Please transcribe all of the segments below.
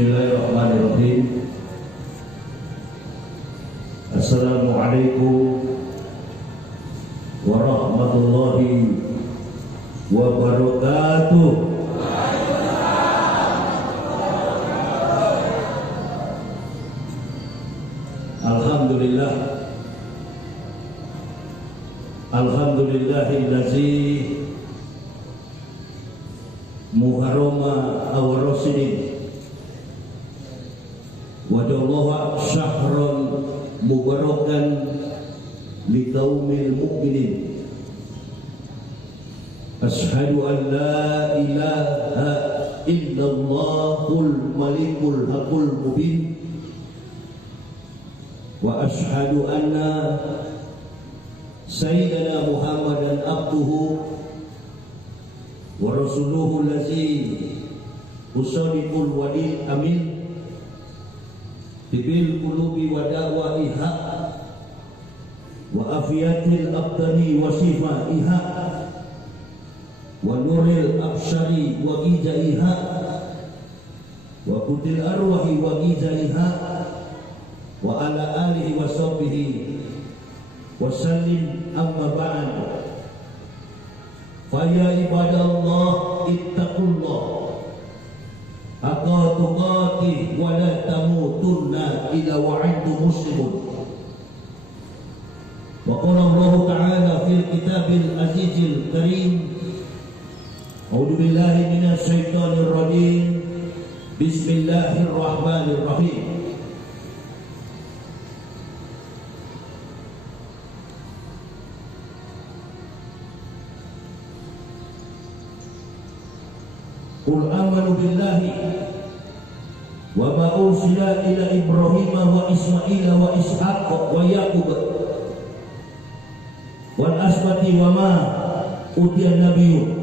Bismillahirrahmanirrahim. Assalamualaikum warahmatullahi wabarakatuh. Alhamdulillah, alhamdulillahillazi muharrama awarasidin wajalla syahran mubarakan liqaumil mu'minin. Ashhadu an la ilaha illallahul malikul haqqul mubin wa ashhadu anna sayyidina Muhammadan abduhu wa rasuluhu allazi usadiqul walil amin tibil qulubi wa da'waiha wa afiyatil abdani wa shifaiha wa nuril absyari wa gijaiha wa kutil arwahi wa gijaiha wa ala alihi wa sahbihi wa sallim amma ba'd. Fa ya ibadallah ittaqullah haqqa tuqatih wa la tamutunna illa wa antum muslimun. Wa qala Allah ta'ala fil kitabil azizil karim, a'udzu billahi minasy syaithanir rajim, bismillahirrahmanirrahim. Qul amanu billahi wa ma ursila ila Ibrahim wa Ismail wa Ishaq wa Yaqub wal asbati wa ma utiyan nabiyyun.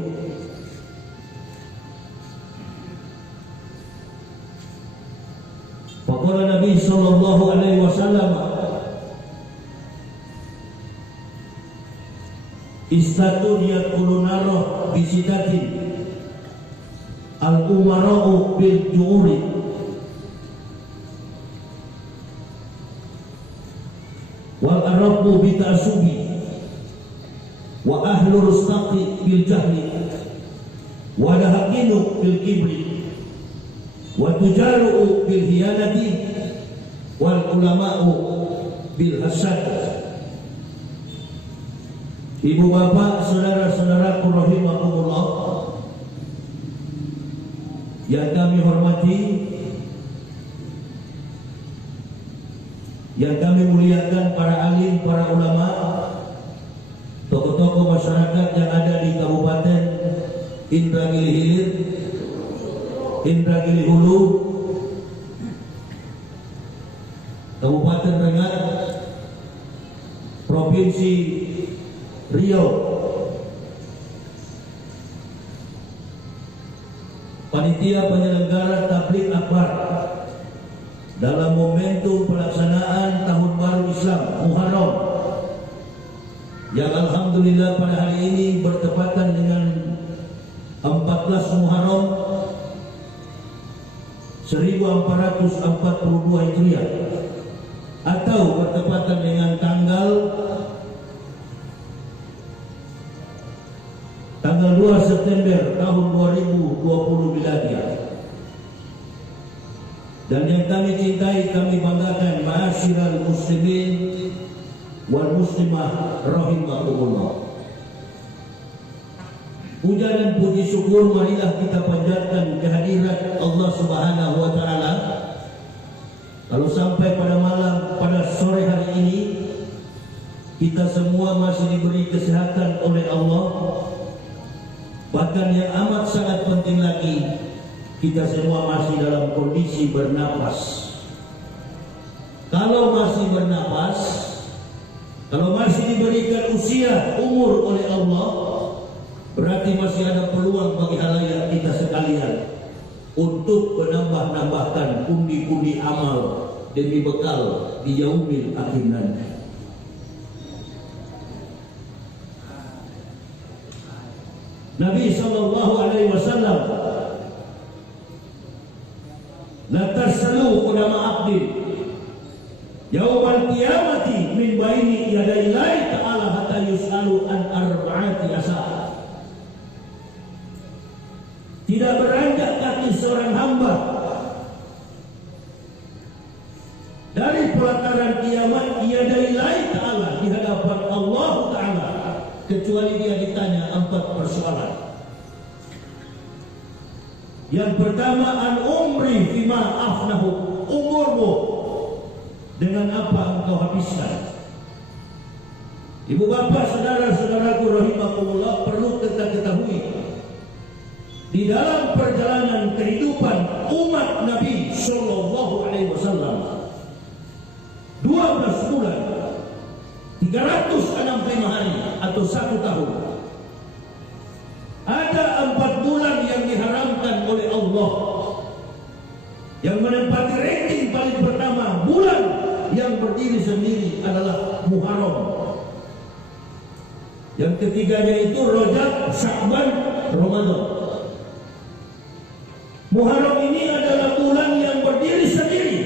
Faqala Nabi sallallahu alaihi wasallam, istatun yaqulunaro bisitatin al-umara'u bil-ju'uri wal-arabu bita'asubi wa ahlu rustaqi bil-jahli wa lahaqinu bil-kibri wa tujaru'u bil-hiyanati wal-ulama'u bil-hasad. Ibu bapak, saudara-saudaraku rahimakumullah yang kami hormati, yang kami muliakan, para alim, para ulama, tokoh-tokoh masyarakat yang ada di Kabupaten Indragiri Hilir, Indragiri Hulu, Kabupaten Rengat, Provinsi Riau, panitia penyelenggara tabligh akbar dalam momentum pelaksanaan Tahun Baru Islam Muharram yang alhamdulillah pada hari ini bertepatan dengan 14 Muharram 1442 Hijriah atau bertepatan dengan tanggal 2 September tahun 2020 Miladiah. Dan yang kami cintai, kami banggakan, ma'asyiral muslimin wal muslimah rahimakumullah. Puja dan puji syukur marilah kita panjatkan kehadirat Allah Subhanahu wa taala. Kalau sampai pada malam, pada sore hari ini kita semua masih diberi kesehatan oleh Allah. Bahkan yang amat sangat penting lagi, kita semua masih dalam kondisi bernapas. Kalau masih bernapas, kalau masih diberikan usia, umur oleh Allah, berarti masih ada peluang bagi halayak kita sekalian untuk menambah-nambahkan pundi-pundi amal demi bekal di yaumil akhir nanti. Nabi sallallahu alaihi wasallam la tasalu ulama abdin yaumal qiyamati min baini yaday Allah ta'ala hatta yus'alu an arba'ati asar. Tidak beranjak kaki seorang hamba dari pelataran kiamat yaday Allah ta'ala di hadapan Allah ta'ala kecuali dia ditanya 4 persoalan. Yang pertama, an umri fima afnahu, umurmu dengan apa engkau habiskan. Ibu bapak, saudara-saudaraku rahimakumullah, perlu kita ketahui di dalam perjalanan kehidupan umat Nabi sallallahu alaihi wasallam 12 bulan 365 hari atau 1 tahun. Ada 4 bulan yang diharamkan oleh Allah. Yang menempati ranking paling pertama, bulan yang berdiri sendiri adalah Muharram. Yang ketiganya itu Rajab, Sya'ban, Ramadan. Muharram ini adalah bulan yang berdiri sendiri,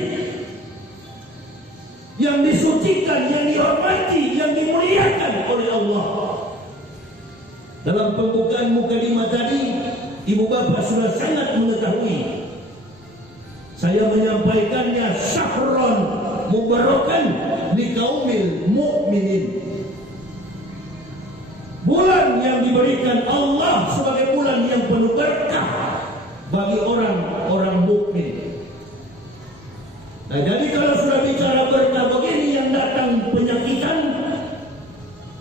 yang disucikan, yang dihormati, yang dimuliakan oleh Allah. Dalam pembukaan mukadimah tadi, ibu bapak sudah sangat mengetahui. Saya menyampaikannya syahrun mubarakan liqaumil mukminin. Bulan yang diberikan Allah sebagai bulan yang penuh berkah bagi orang-orang mukmin. Nah, jadi kalau sudah bicara berkah begini yang datang penyakitan,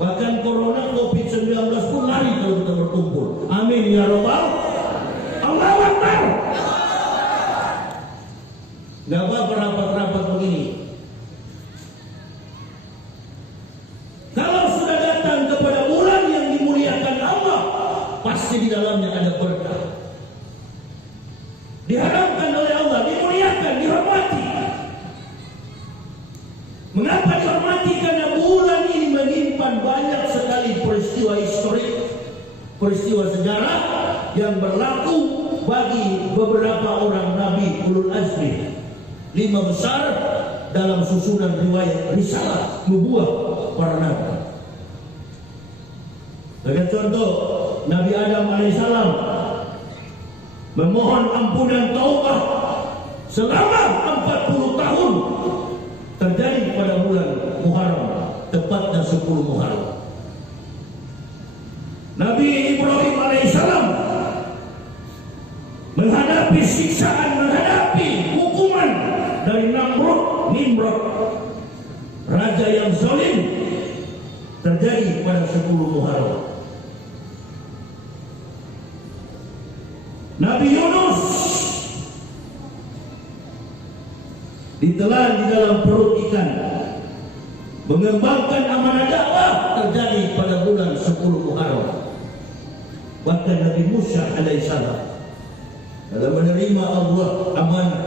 bahkan corona COVID-19 pun lari kalau kita berkumpul. Amin ya rabbal. Allahu Akbar. Gak apa rapat-rapat begini. Kalau sudah datang kepada bulan yang dimuliakan Allah, pasti di dalamnya ada berkah. Diharapkan oleh Allah, dimuliakan, dihormati. Mengapa dihormati? Karena bulan ini menyimpan banyak sekali peristiwa historik, peristiwa sejarah yang berlaku bagi beberapa orang Nabi ulul azmi. 5 besar dalam susunan riwayat risalah nubuah para nabi. Sebagai contoh, Nabi Adam alaihissalam memohon ampunan taubat selama 40 tahun, terjadi pada bulan Muharram, tepatnya 10 Muharram. Nabi Ibrahim alaihissalam menghadapi siksaan, menghadapi hukuman dari Nimrod, raja yang zalim, terjadi pada 10 Muharram. Nabi Yunus ditelan di dalam perut ikan, mengembangkan amanah dakwah, terjadi pada bulan 10 Muharram. Bahkan Nabi Musa alaihissalam dalam menerima Allah amanah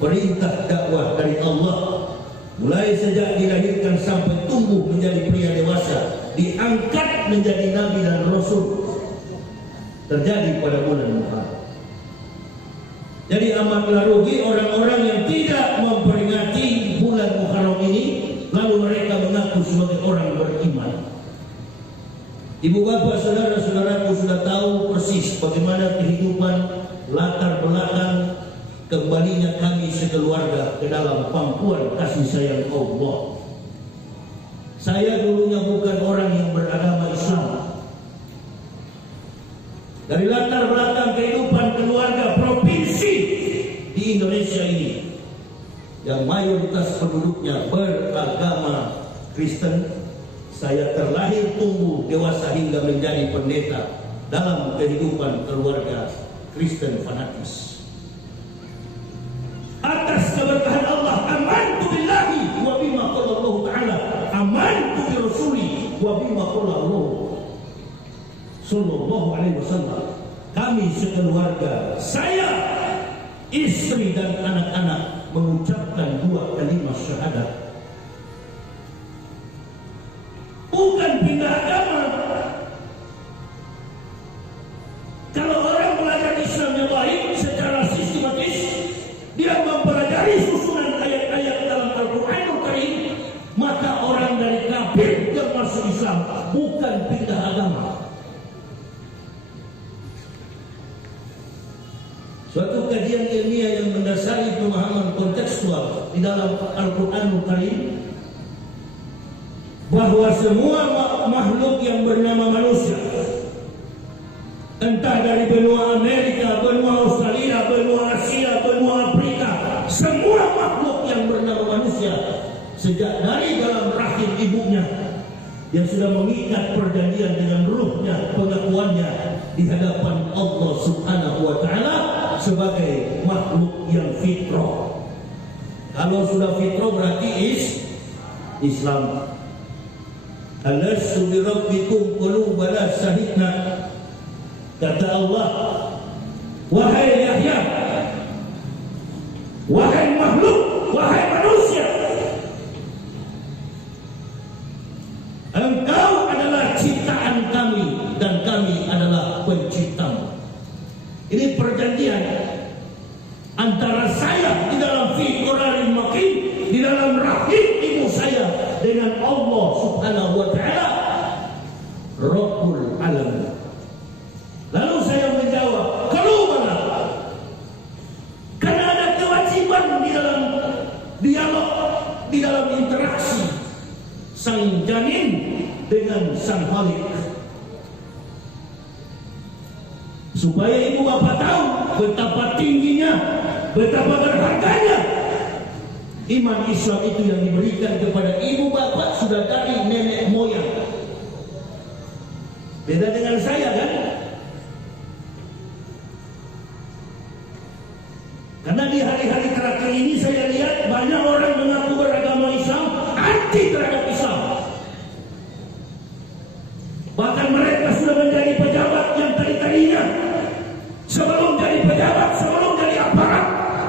perintah dakwah dari Allah, mulai sejak dilahirkan sampai tumbuh menjadi pria dewasa, diangkat menjadi nabi dan rasul, terjadi pada bulan Muharram. Jadi amatlah rugi orang-orang yang tidak memperingati bulan Muharram ini, lalu mereka mengaku sebagai orang beriman. Ibu bapak, saudara-saudaraku sudah tahu persis bagaimana kehidupan latar belakang kembalinya kami sekeluarga ke dalam pangkuan kasih sayang Allah. Saya dulunya bukan orang yang beragama Islam. Dari latar belakang kehidupan keluarga provinsi di Indonesia ini, yang mayoritas penduduknya beragama Kristen, saya terlahir, tumbuh, dewasa hingga menjadi pendeta dalam kehidupan keluarga Kristen fanatis. Atas keberkahan Allah, amantu billahi wa bima qala Allah Ta'ala, amantu bi rasuli wa bima qala Allah sallallahu alaihi wasallam. Kami sekeluarga, saya, istri dan anak-anak mengucapkan 2 kalimat syahadat. Bukan pindah agama. Kalau orang belajar Islam yang baik secara sistematis, dia mendasari pemahaman kontekstual di dalam Al-Quranul Karim bahwa semua makhluk yang bernama manusia, entah dari benua Amerika, benua Australia, benua Asia, benua Afrika, semua makhluk yang bernama manusia sejak dari dalam rahim ibunya yang sudah mengikat perjanjian dengan ruhnya, pengakuannya di hadapan Allah Subhanahu wa Ta'ala sebagai makhluk yang fitrah. Kalau sudah fitrah berarti Islam. Alastu bi rabbikum qalu bala syahidna. Kata Allah, wahai Yahya, wahai makhluk, wahai manusia, engkau adalah ciptaan kami dan kami adalah penciptamu. Ini perjanjian antara saya di dalam fi Quranin makin, di dalam rahim ibu saya dengan Allah Subhanahu wa Ta'ala, Rabbul Alamin. Lalu saya menjawab, kalau mana? Karena ada kewajiban di dalam dialog, di dalam interaksi sang janin dengan sang Khalik, supaya ibu bapak tahu betapa tingginya, betapa berharganya iman Islam itu yang diberikan kepada ibu bapak sudah dari nenek moyang. Beda dengan saya kan? Karena di hari-hari terakhir ini saya lihat banyak orang mengaku beragama Islam anti terhadap Islam. Bahkan mereka sudah menjadi pejabat yang tadinya sebelum jadi pejabat, sebelum jadi aparat,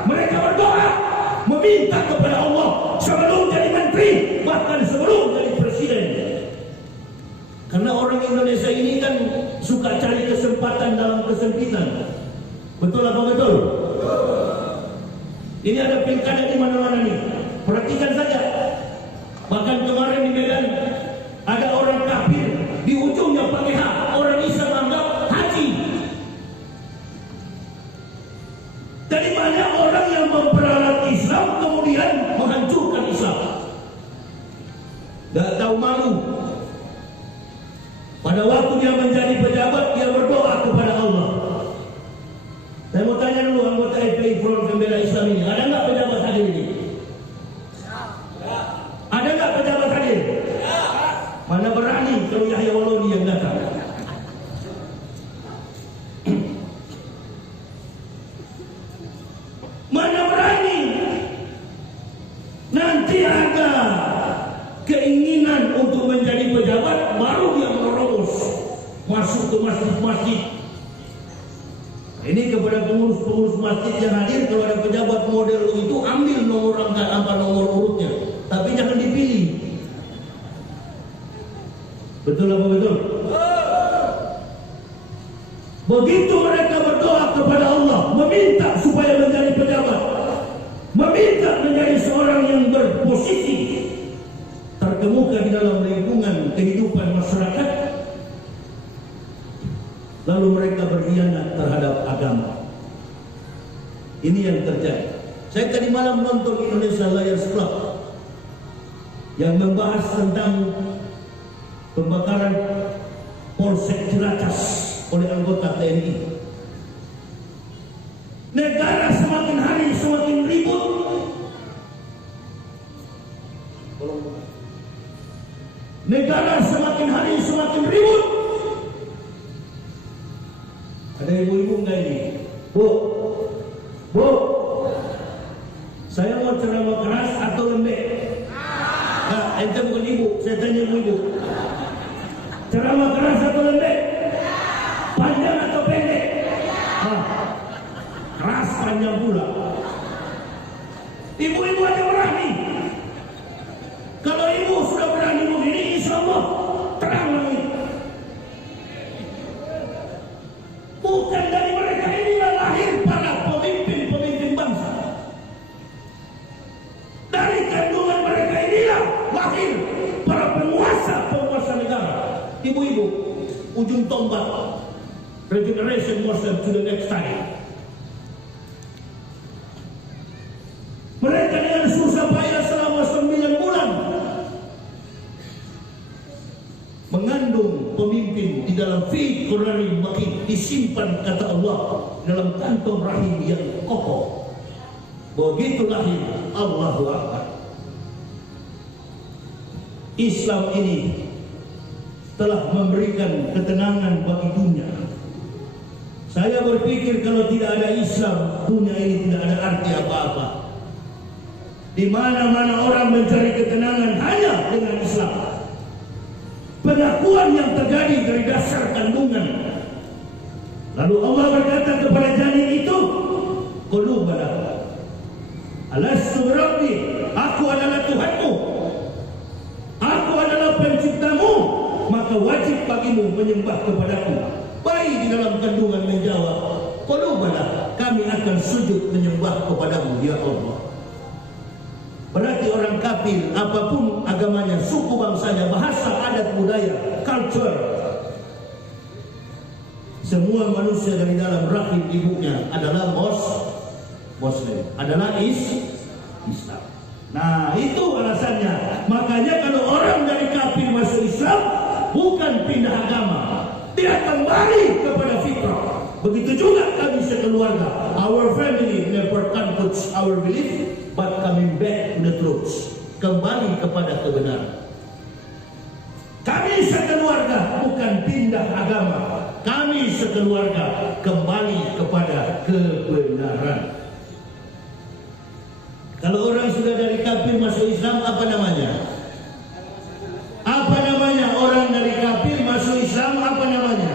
mereka berdoa meminta kepada Allah sebelum jadi menteri, bahkan sebelum jadi presiden. Karena orang Indonesia ini kan suka cari kesempatan dalam kesempitan. Betul apa betul? Ini ada pilkada di mana-mana nih. Perhatikan saja. Bahkan kemarin di Medan ada orang kafir di ujungnya pakai hak, orang Islam anggap haji. Jadi banyak orang yang memperalat Islam kemudian menghancurkan Islam. Gak tahu malu. Pada waktu dia menjadi pejabat, dia berdoa kepada Allah. Saya mau tanya dulu anggota FPI Front Pembela Islam ini, ada nggak pejabat hadir ini? Ada nggak pejabat hadir? Mana berani kalau Yahya Waloni yang datang? Mana berani? Nanti ada keinginan untuk menjadi pejabat, baru dia menerobos masuk ke masjid-masjid. Ini kepada pengurus-pengurus masjid yang hadir, kalau ada pejabat model itu ambil nomor angka, apa nomor urutnya, tapi jangan dipilih. Betul apa betul? Begitu mereka berdoa kepada Allah, meminta supaya menjadi pejabat, meminta menjadi seorang yang berposisi terkemuka di dalam lingkungan kehidupan masyarakat, lalu mereka berkhianat terhadap agama. Ini yang terjadi. Saya tadi malam nonton Indonesia Layar Sebelah yang membahas tentang pembakaran Polsek Ciracas oleh anggota TNI. Negara semakin hari semakin ribut. Negara semakin hari semakin ribut. Ada ibu-ibu enggak ini? Bu, saya mau ceramah keras atau lembek? Nah, ente bukan ibu, saya tanya ibu. Ceramah keras atau lembek? Panjang atau pendek? Keras panjang pula. Ibu-ibu aja berani. Kalau ibu sudah berani begini, insya Allah terang lagi. Bukan dari mereka inilah lahir para pemimpin-pemimpin bangsa. Dari kandungan mereka inilah lahir para penguasa negara. Ibu-ibu, ujung tombak regeneration Muslim to the next time. fi qurarin makin, disimpan kata Allah dalam kantong rahim yang kokoh. Begitu lahir. Allahu Akbar. Islam ini telah memberikan ketenangan bagi dunia. Saya berpikir kalau tidak ada Islam, dunia ini tidak ada arti apa-apa. Di mana-mana orang mencari ketenangan hanya dengan Islam. Pengakuan yang terjadi dari dasar kandungan. Lalu Allah berkata kepada janin itu, qulubana alastu rabbi, aku adalah Tuhanmu, aku adalah penciptamu, maka wajib bagimu menyembah kepadaku. Bayi di dalam kandungan menjawab, qulubana, kami akan sujud menyembah kepadamu ya Allah. Berarti orang kafir, apapun agamanya, suku bangsanya, bahasa, adat, budaya, culture, semua manusia dari dalam rahim ibunya adalah Muslim, adalah Islam. Nah, itu alasannya. Makanya kalau orang dari kafir masuk Islam, bukan pindah agama, dia kembali kepada fitrah. Begitu juga kami sekeluarga. Our family never converts our belief, but coming back to the truth. Kembali kepada kebenaran. Kami sekeluarga bukan pindah agama. Kami sekeluarga kembali kepada kebenaran. Kalau orang sudah dari kafir masuk Islam, apa namanya? Apa namanya? Orang dari kafir masuk Islam, apa namanya?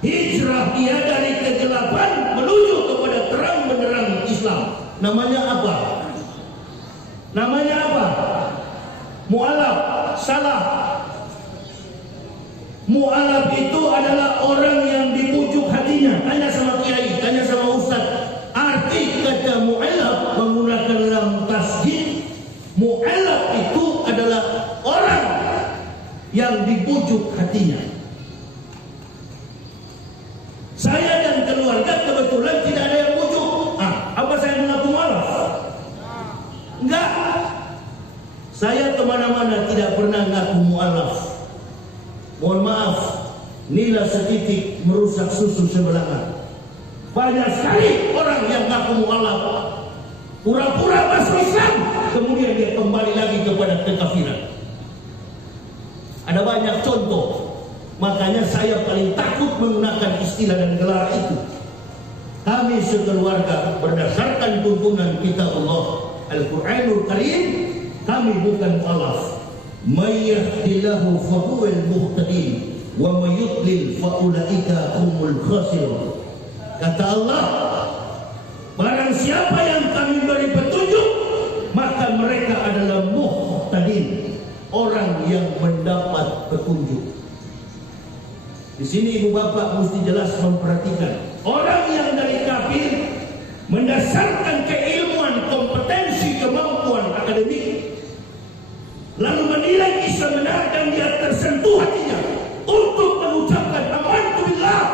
Hijrah dia dari kegelapan menuju kepada terang benderang Islam. Namanya apa? Namanya apa? Mu'alaf. Salah. Mu'alaf itu adalah orang yang dibujuk hatinya. Tanya sama kiai, tanya sama ustaz. Arti kata mu'alaf menggunakan lam tasjid. Mu'alaf itu adalah orang yang dibujuk hatinya. Saya dan keluarga kebetulan tidak ada yang bujuk. Apa saya mengaku mu'alaf? Enggak. Saya kemana-mana tidak pernah ngaku mu'alaf. Mohon maaf, nila setitik merusak susu sebelahan. Banyak sekali orang yang ngaku mu'alaf, pura-pura masuk Islam, kemudian dia kembali lagi kepada kekafiran. Ada banyak contoh. Makanya saya paling takut menggunakan istilah dan gelar itu. Kami sekeluarga berdasarkan tuntunan kitab Allah Al-Quranul Karim, kami bukan mu'alaf. May yahdillahu fahuwal muhtadin wa may yudlil fa ulaika humul khasirun. Kata Allah, barang siapa yang kami beri petunjuk, maka mereka adalah muhtadin, orang yang mendapat petunjuk. Di sini ibu bapak mesti jelas memperhatikan. Orang yang dari kafir mendasarkan keilmuan, kompetensi, kemampuan akademik, lalu menilai Islam benar dan dia tersentuh hatinya untuk mengucapkan amantu billah,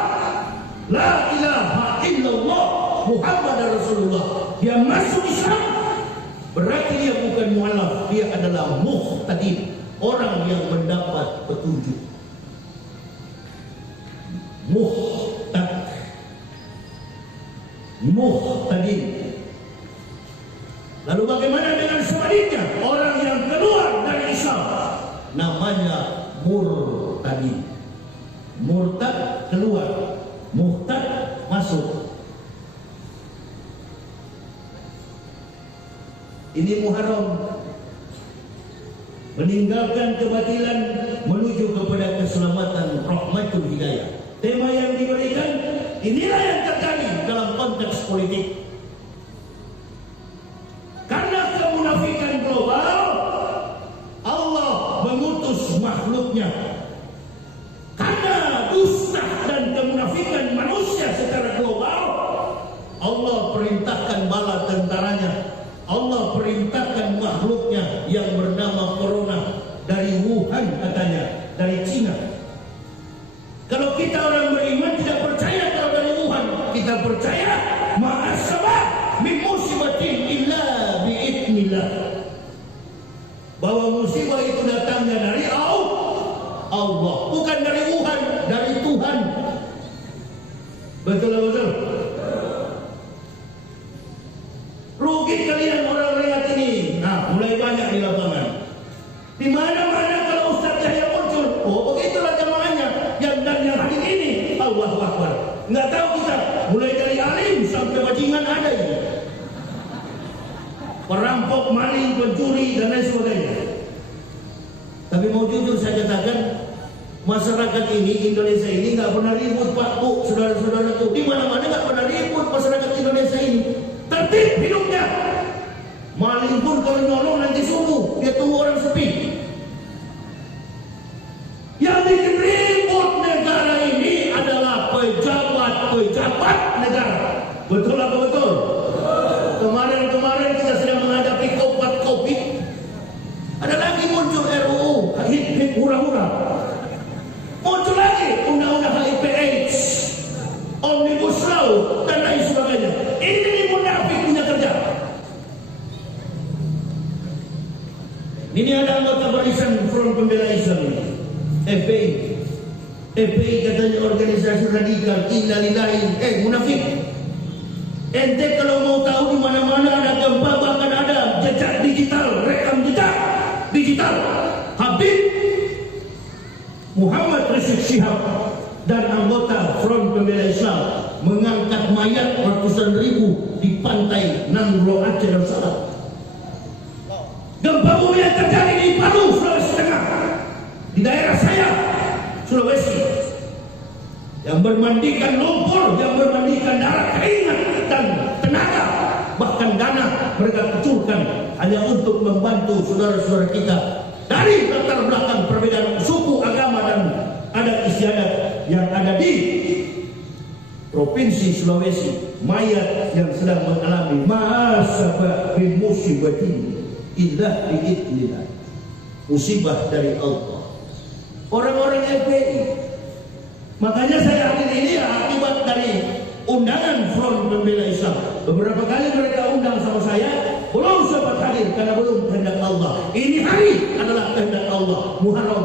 la ilaha illallah, Muhammad Rasulullah. Dia masuk Islam, berarti dia bukan mu'alaf, dia adalah muhtadin, orang yang mendapat petunjuk. Muhtadin. Lalu bagaimana dengan sebaliknya? Orang yang keluar dari Islam, namanya murtadin. Murtad keluar, muhtad masuk. Ini Muharram, meninggalkan kebatilan menuju kepada keselamatan, rahmatul hidayah. Tema yang diberikan, inilah yang terjadi dalam konteks politik. Karena kemunafikan global, Allah mengutus makhluknya. Karena dusta dan kemunafikan manusia secara global, Allah perintahkan bala tentaranya. Allah perintahkan makhluknya yang bernama Corona dari Wuhan, katanya, dari Cina. Kalau kita orang beriman tidak percaya kalau dari Wuhan, kita percaya ma'asabah min musibatin illa bi'idnillah, bahwa musibah itu datangnya dari Allah, bukan dari Wuhan, Betul atau betul? Rugi kalian orang rakyat ini. Nah, mulai banyak di lapangan. Di mana-mana kalau Ustaz Yahya muncul, oh begitulah jamaahnya. Yang hari ini, Allahu Akbar. Nggak tahu kita, mulai dari alim sampai bajingan ada ini. Perampok, maling, pencuri dan lain sebagainya. Tapi mau jujur saya katakan, masyarakat ini, Indonesia ini nggak pernah ribut Pak Bu, saudara-saudara tuh. Di mana-mana nggak pernah ribut masyarakat Indonesia ini. Tertib hidupnya. Maling pun kalau nyolong nanti subuh, dia tunggu orang sepi. Yang bikin ribut negara ini adalah pejabat negara. Betul apa betul? Kemarin kita sedang menghadapi COVID. Ada lagi muncul RUU, hit hura-hura. Muncul lagi undang-undang HIV/AIDS, Omnibus Law dan lain sebagainya. Ini munafik punya kerja. Ini ada anggota barisan Front Pembela Islam ini, FPI. FPI katanya organisasi radikal. Innalillahi, munafik. Ente kalau mau tahu di mana-mana ada gempa, bahkan ada jejak digital, rekam jejak digital. Habib Muhammad Rizik Syihab dan anggota Front Pembela Islam mengangkat mayat ratusan ribu di pantai Nangro Aceh Darussalam. Gempa bumi yang terjadi di Palu, Sulawesi Tengah, di daerah saya, Sulawesi, yang bermandikan lumpur, yang bermandikan darah, keringat dan tenaga, bahkan dana mereka kucurkan hanya untuk membantu saudara-saudara kita dari latar belakang perbedaan suku, agama dan adat istiadat yang ada di Provinsi Sulawesi. Mayat yang sedang mengalami masa musibatin illa biidznillah, musibah dari Allah. Orang-orang FPI. Makanya saya hadir ini akibat dari undangan Front Pembela Islam. Beberapa kali mereka undang sama saya, belum sempat hadir karena belum kehendak Allah. Ini hari adalah kehendak Allah, Muharram.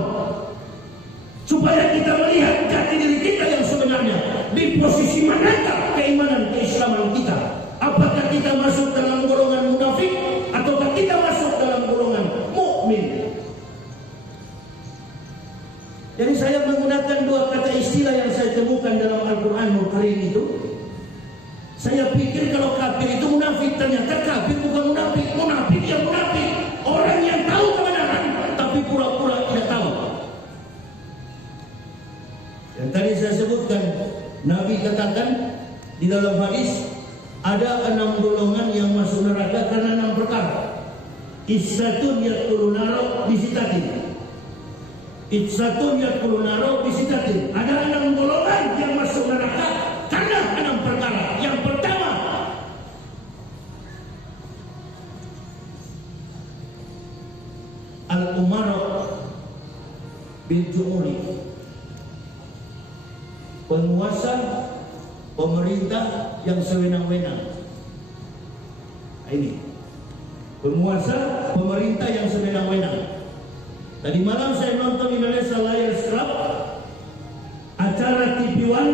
Supaya kita melihat jati diri kita yang sebenarnya, di posisi manakah keimanan keislaman kita. Apakah kita masuk dalam golongan munafik ataukah kita masuk dalam golongan mukmin? Jadi saya menggunakan dua kata istilah yang saya temukan dalam Al-Quranul Karim itu. Saya pikir kalau kafir itu munafik, ternyata kafir bukan munafik. Munafik yang munafik, orang yang tahu kebenaran tapi pura-pura tidak tahu. Yang tadi saya sebutkan, Nabi katakan di dalam hadis ada 6 golongan yang masuk neraka karena 6 perkara. Isatun yadkhulun nar bisitatin. Isatun yadkhulun nar bisitatin. Ada 6 golongan yang masuk neraka karena 6 perkara. Yang pertama, al-umara bil jumhuri. Penguasa, pemerintah yang sewenang-wenang. Ini penguasa, pemerintah yang sewenang-wenang. Tadi malam saya nonton Indonesia Lions Club, acara TV One.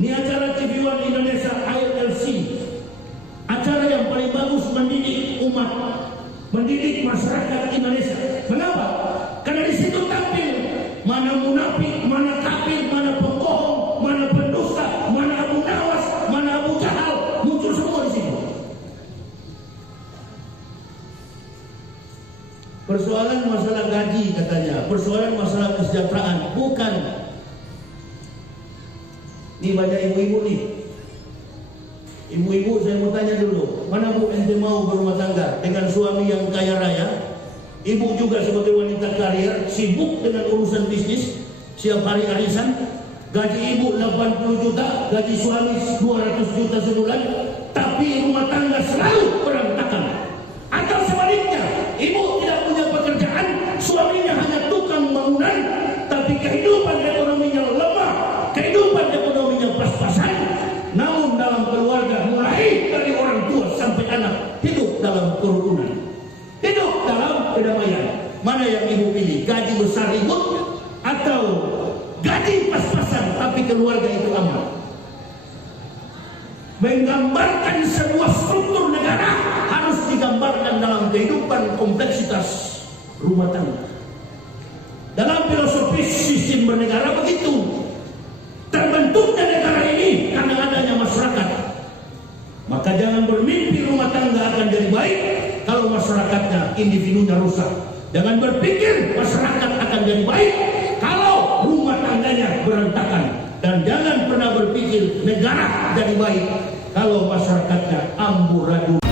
Ini acara TV One Indonesia ILC, acara yang paling bagus mendidik umat, mendidik masyarakat Indonesia. Mengapa? Karena di situ tampil mana munafik, mana kafir, mana pembohong, mana pendusta, mana Abu Nawas, mana Abu Jahal, muncul semua di situ. Persoalan masalah gaji katanya, persoalan masalah kesejahteraan, bukan. Ini banyak ibu-ibu nih. Ibu-ibu saya mau tanya dulu, mana bu ente mau berumah tangga dengan suami yang kaya raya? Ibu juga sebagai wanita karir, sibuk dengan urusan bisnis, siap hari arisan, gaji ibu 80 juta, gaji suami 200 juta sebulan, tapi rumah tangga selalu berantakan. Atau sebaliknya, ibu tidak punya pekerjaan, suaminya hanya tukang bangunan, tapi kehidupan ekonominya lemah, kehidupan ekonominya pas-pasan. Namun dalam keluarga, mulai dari orang tua sampai anak, hidup dalam kerukunan, hidup dalam kedamaian. Mana yang ibu pilih? Gaji besar ribut atau gaji pas-pasan tapi keluarga itu aman? menggambarkan sebuah struktur negara harus digambarkan dalam kehidupan kompleksitas rumah tangga. Dalam filosofis sistem bernegara begitu. Terbentuknya negara ini karena adanya masyarakat. Maka jangan bermimpi rumah tangga akan jadi baik kalau masyarakatnya, individunya rusak. Jangan berpikir masyarakat akan jadi baik kalau rumah tangganya berantakan. Dan jangan pernah berpikir negara jadi baik kalau masyarakatnya amburadul.